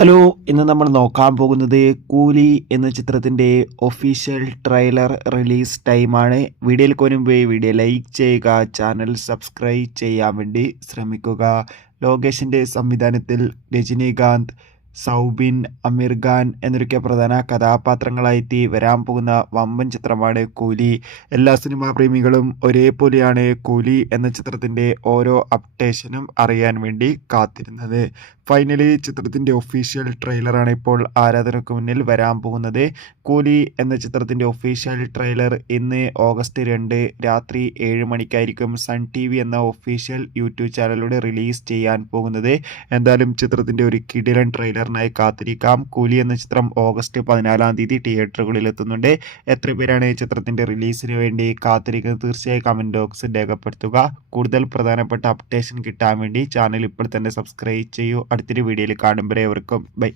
Hello, ഇന്ന് നമ്മൾ നോക്കാൻ പോകുന്നത് കൂലി എന്ന ചിത്രത്തിൻ്റെ ഒഫീഷ്യൽ ട്രെയിലർ റിലീസ് ടൈമാണ്. വീഡിയോയിൽ മുൻപ് വീഡിയോ ലൈക്ക് ചെയ്യുക, ചാനൽ സബ്സ്ക്രൈബ് ചെയ്യാൻ വേണ്ടി ശ്രമിക്കുക. ലോകേഷിൻ്റെ സംവിധാനത്തിൽ രജനീകാന്ത്, സൗബിൻ, അമീർ ഖാൻ എന്നൊക്കെ പ്രധാന കഥാപാത്രങ്ങളായിട്ട് വരാൻ പോകുന്ന വമ്പൻ ചിത്രമാണ് കൂലി. എല്ലാ സിനിമാ പ്രേമികളും ഒരേപോലെയാണ് കൂലി എന്ന ചിത്രത്തിൻ്റെ ഓരോ അപ്ഡേഷനും അറിയാൻ വേണ്ടി കാത്തിരുന്നത്. ഫൈനലി ചിത്രത്തിൻ്റെ ഒഫീഷ്യൽ ട്രെയിലറാണ് ഇപ്പോൾ ആരാധകർക്ക് മുന്നിൽ വരാൻ പോകുന്നത്. കൂലി എന്ന ചിത്രത്തിൻ്റെ ഒഫീഷ്യൽ ട്രെയിലർ ഇന്ന് ഓഗസ്റ്റ് 2 രാത്രി 7 മണിക്കായിരിക്കും സൺ TV എന്ന ഒഫീഷ്യൽ യൂട്യൂബ് ചാനലിലൂടെ റിലീസ് ചെയ്യാൻ പോകുന്നത്. എന്തായാലും ചിത്രത്തിൻ്റെ ഒരു കിടിലൻ ട്രെയിലറിനായി കാത്തിരിക്കാം. കൂലി എന്ന ചിത്രം ഓഗസ്റ്റ് 14 തീയതി തിയേറ്ററുകളിൽ എത്തുന്നുണ്ട്. എത്ര പേരാണ് ചിത്രത്തിൻ്റെ റിലീസിന് വേണ്ടി കാത്തിരിക്കുന്നത്? തീർച്ചയായും കമൻറ്റ് ബോക്സിൽ രേഖപ്പെടുത്തുക. കൂടുതൽ പ്രധാനപ്പെട്ട അപ്ഡേഷൻ കിട്ടാൻ വേണ്ടി ചാനൽ ഇപ്പോൾ തന്നെ സബ്സ്ക്രൈബ് ചെയ്യൂ. അടുത്തൊരു വീഡിയോയിൽ കാണുമ്പോൾ ഏവർക്കും ബൈ.